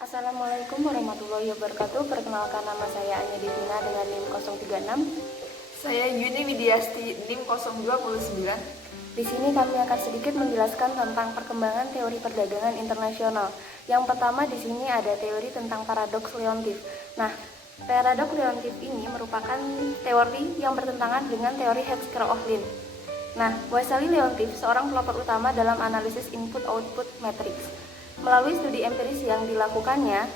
Assalamualaikum warahmatullahi wabarakatuh. Perkenalkan, nama saya Anya Devina dengan NIM 036. Saya Yuni Widiasti, NIM 029. Di sini kami akan sedikit menjelaskan tentang perkembangan teori perdagangan internasional. Yang pertama di sini ada teori tentang paradoks Leontief. Nah, paradoks Leontief ini merupakan teori yang bertentangan dengan teori Hetzker-Ohlin. Nah, Wassily Leontief seorang pelopor utama dalam analisis input-output matrix. Melalui studi empiris yang dilakukannya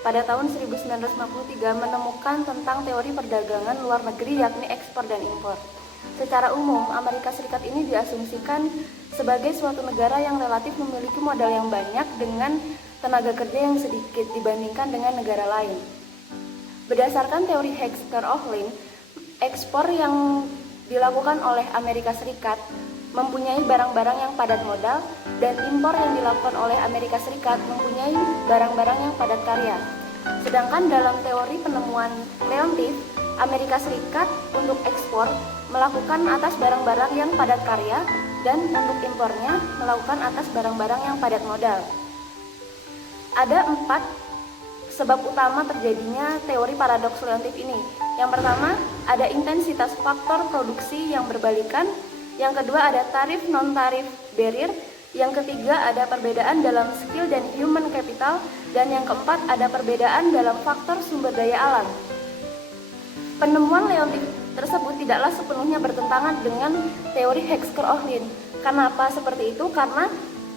pada tahun 1953 menemukan tentang teori perdagangan luar negeri, yakni ekspor dan impor. Secara umum, Amerika Serikat ini diasumsikan sebagai suatu negara yang relatif memiliki modal yang banyak dengan tenaga kerja yang sedikit dibandingkan dengan negara lain. Berdasarkan teori Hetzker-Ohlin, ekspor yang dilakukan oleh Amerika Serikat mempunyai barang-barang yang padat modal, dan impor yang dilakukan oleh Amerika Serikat mempunyai barang-barang yang padat karya. Sedangkan dalam teori penemuan Leontief, Amerika Serikat untuk ekspor melakukan atas barang-barang yang padat karya, dan untuk impornya melakukan atas barang-barang yang padat modal. Ada 4 sebab utama terjadinya teori paradoks Leontief ini. Yang pertama, ada intensitas faktor produksi yang berbalikan. Yang kedua, ada tarif non-tarif barrier. Yang ketiga, ada perbedaan dalam skill dan human capital. Dan yang keempat, ada perbedaan dalam faktor sumber daya alam. Penemuan Leontief tersebut tidaklah sepenuhnya bertentangan dengan teori Hetzker-Ohlin. Kenapa seperti itu? Karena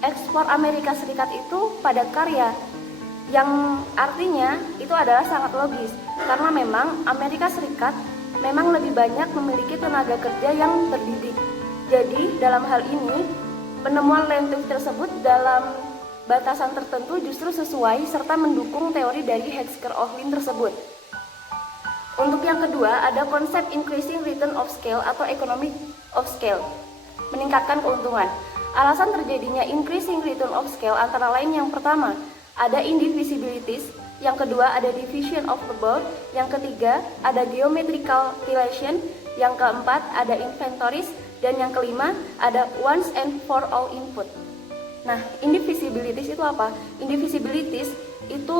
ekspor Amerika Serikat itu padat karya, yang artinya itu adalah sangat logis. Karena memang Amerika Serikat memang lebih banyak memiliki tenaga kerja yang terdidik. Jadi, dalam hal ini, penemuan Leontief tersebut dalam batasan tertentu justru sesuai serta mendukung teori dari Hetzker-Ohlin tersebut. Untuk yang kedua, ada konsep increasing return of scale atau economic of scale, meningkatkan keuntungan. Alasan terjadinya increasing return of scale antara lain yang pertama, ada indivisibilities, yang kedua ada division of labor, yang ketiga ada geometrical relation, yang keempat ada inventories, dan yang kelima ada once and for all input. Nah, indivisibilities itu apa? Indivisibilities itu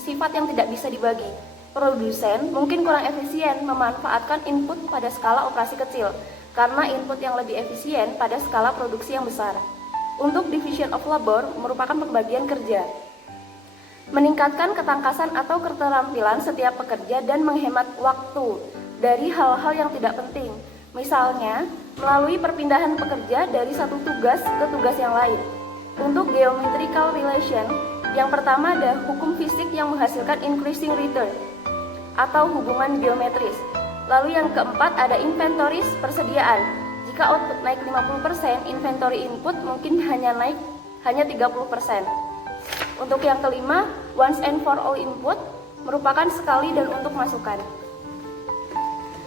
sifat yang tidak bisa dibagi. Produsen mungkin kurang efisien memanfaatkan input pada skala operasi kecil, karena input yang lebih efisien pada skala produksi yang besar. Untuk division of labor merupakan pembagian kerja, meningkatkan ketangkasan atau keterampilan setiap pekerja dan menghemat waktu dari hal-hal yang tidak penting. Misalnya, melalui perpindahan pekerja dari satu tugas ke tugas yang lain. Untuk geometrical relation, yang pertama ada hukum fisik yang menghasilkan increasing return atau hubungan geometris. Lalu yang keempat ada inventories, persediaan. Jika output naik 50%, inventory input mungkin hanya 30%. Untuk yang kelima, once and for all input merupakan sekali dan untuk masukan.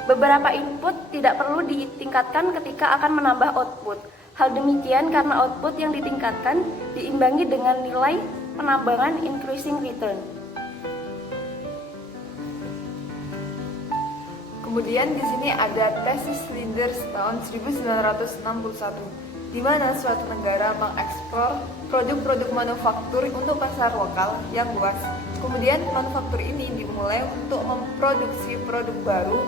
Beberapa input tidak perlu ditingkatkan ketika akan menambah output. Hal demikian karena output yang ditingkatkan diimbangi dengan nilai penambangan increasing return. Kemudian di sini ada tesis Linders tahun 1961, di mana suatu negara mengekspor produk-produk manufaktur untuk pasar lokal yang luas. Kemudian manufaktur ini dimulai untuk memproduksi produk baru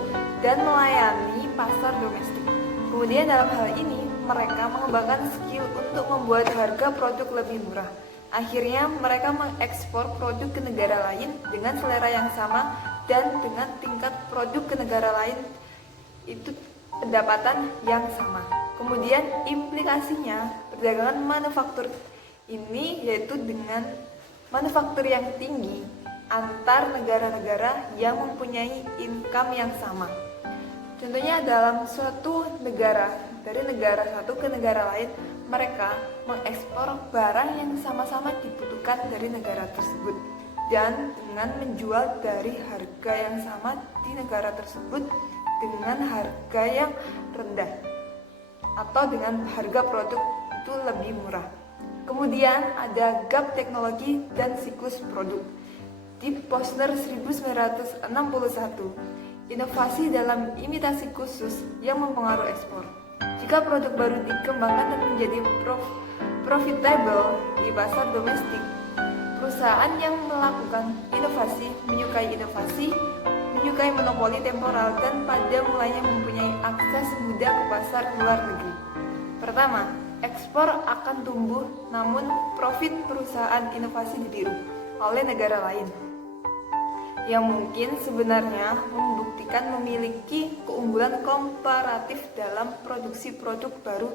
dan melayani pasar domestik. Kemudian dalam hal ini mereka mengembangkan skill untuk membuat harga produk lebih murah. Akhirnya mereka mengekspor produk ke negara lain dengan selera yang sama dan dengan tingkat produk ke negara lain itu pendapatan yang sama. Kemudian implikasinya perdagangan manufaktur ini yaitu dengan manufaktur yang tinggi antar negara-negara yang mempunyai income yang sama. Contohnya dalam suatu negara, dari negara satu ke negara lain, mereka mengekspor barang yang sama-sama dibutuhkan dari negara tersebut, dan dengan menjual dari harga yang sama di negara tersebut dengan harga yang rendah atau dengan harga produk itu lebih murah. Kemudian ada gap teknologi dan siklus produk. Di Posner 1961, inovasi dalam imitasi khusus yang mempengaruhi ekspor. Jika produk baru dikembangkan dan menjadi profitable di pasar domestik, Perusahaan yang melakukan inovasi, menyukai monopoli temporal, dan pada mulanya mempunyai akses mudah ke pasar luar negeri. Pertama, ekspor akan tumbuh, namun profit perusahaan inovasi ditiru oleh negara lain yang mungkin sebenarnya membuktikan memiliki keunggulan komparatif dalam produksi produk baru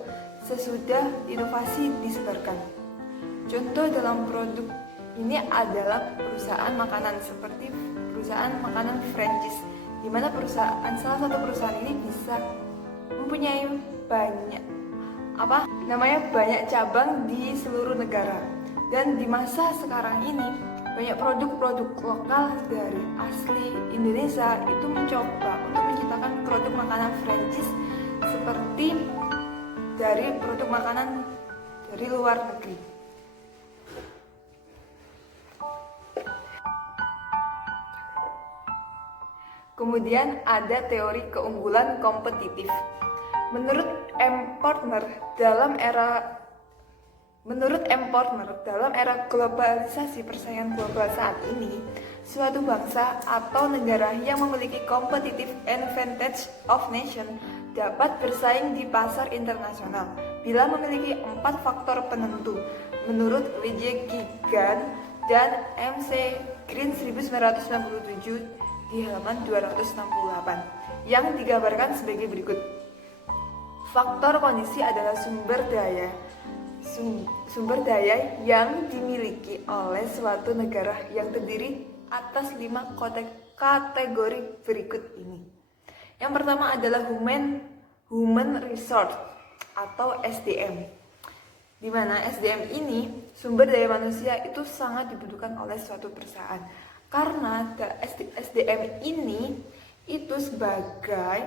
sesudah inovasi disebarkan. Contoh dalam produk ini adalah perusahaan makanan seperti perusahaan makanan franchise, di mana salah satu perusahaan ini bisa mempunyai banyak cabang di seluruh negara. Dan di masa sekarang ini banyak produk-produk lokal dari asli Indonesia itu mencoba untuk menciptakan produk makanan franchise seperti dari produk makanan dari luar negeri. Kemudian ada teori keunggulan kompetitif. Menurut M. Portner, dalam era globalisasi persaingan global saat ini, suatu bangsa atau negara yang memiliki competitive advantage of nation dapat bersaing di pasar internasional bila memiliki 4 faktor penentu menurut W.J. Gigan dan M.C. Green 1997 di halaman 268 yang digambarkan sebagai berikut. Faktor kondisi adalah sumber daya yang dimiliki oleh suatu negara yang terdiri atas 5 kategori berikut ini. Yang pertama adalah human resource atau SDM, di mana SDM ini sumber daya manusia itu sangat dibutuhkan oleh suatu perusahaan karena SDM ini itu sebagai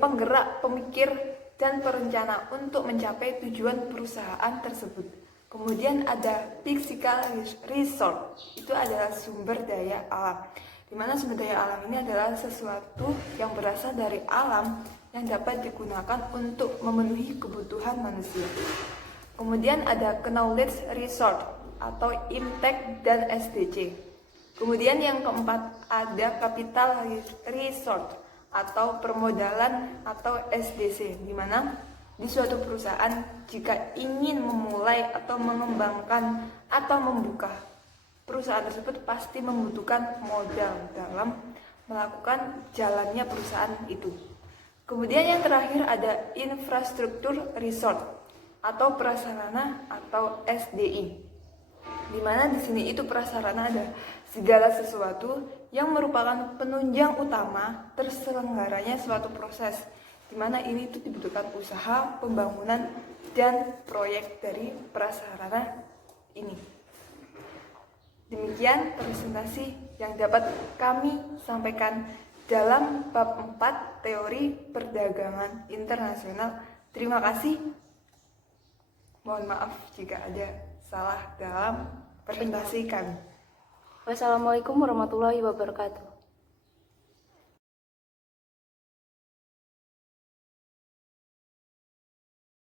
penggerak, pemikir, dan perencana untuk mencapai tujuan perusahaan tersebut. Kemudian ada physical resource, itu adalah sumber daya alam, di mana sumber daya alam ini adalah sesuatu yang berasal dari alam yang dapat digunakan untuk memenuhi kebutuhan manusia. Kemudian ada knowledge resource atau IMTEC dan SDC. Kemudian yang keempat ada capital resource atau permodalan atau SDC, di mana di suatu perusahaan jika ingin memulai atau mengembangkan atau membuka perusahaan tersebut pasti membutuhkan modal dalam melakukan jalannya perusahaan itu. Kemudian yang terakhir ada infrastruktur resource atau prasarana atau SDI, di mana di sini itu prasarana ada segala sesuatu yang merupakan penunjang utama terselenggaranya suatu proses, di mana ini itu dibutuhkan usaha, pembangunan, dan proyek dari prasarana ini. Demikian presentasi yang dapat kami sampaikan dalam bab 4 teori perdagangan internasional. Terima kasih. Mohon maaf jika ada salah dalam presentasi kami. Wassalamualaikum warahmatullahi wabarakatuh.